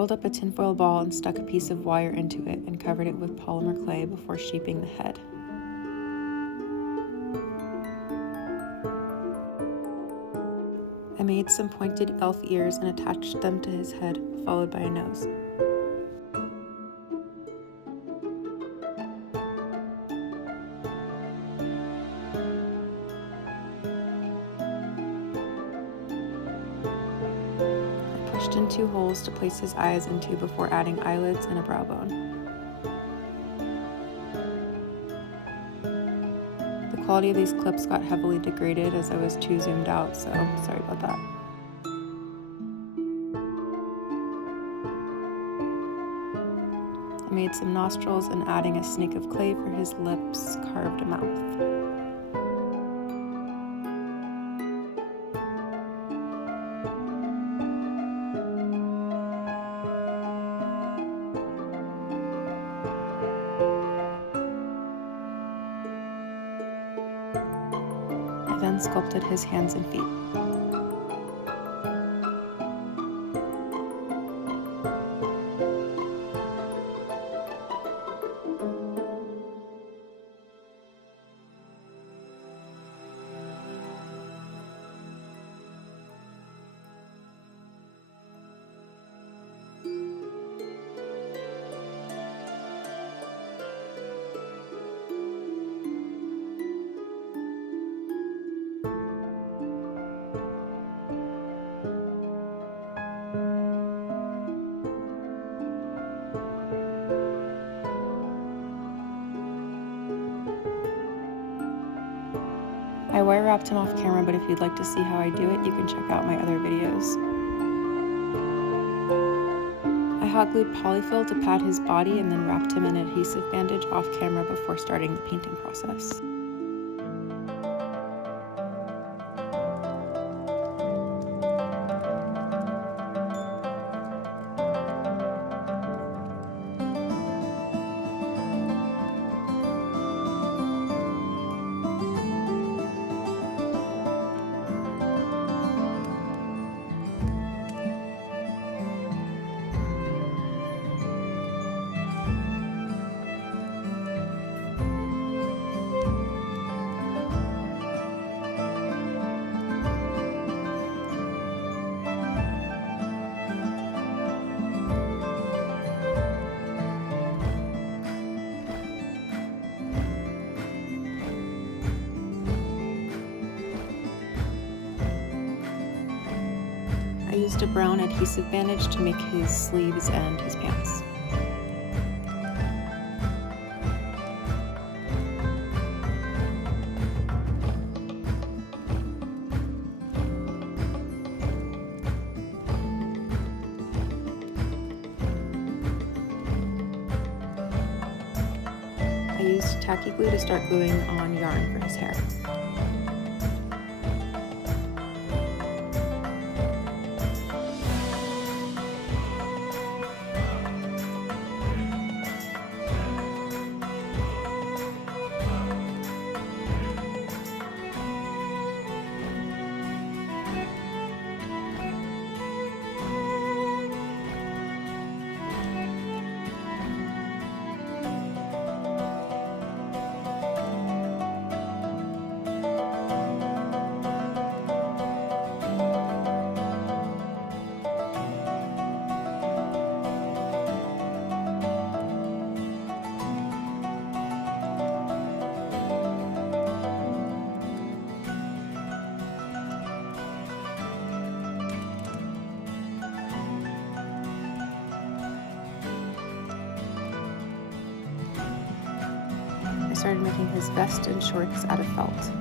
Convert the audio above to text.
rolled up a tinfoil ball and stuck a piece of wire into it and covered it with polymer clay before shaping the head. I made some pointed elf ears and attached them to his head, followed by a nose. I pushed in 2 holes to place his eyes into before adding eyelids and a brow bone. The quality of these clips got heavily degraded as I was too zoomed out, so sorry about that. I made some nostrils and adding a snake of clay for his lips, carved a mouth. I then sculpted his hands and feet. I wire wrapped him off camera, but if you'd like to see how I do it, you can check out my other videos. I hot glued polyfill to pad his body and then wrapped him in an adhesive bandage off camera before starting the painting process. I used a brown adhesive bandage to make his sleeves and his pants. I used tacky glue to start gluing on yarn for his hair. I started making his vest and shorts out of felt.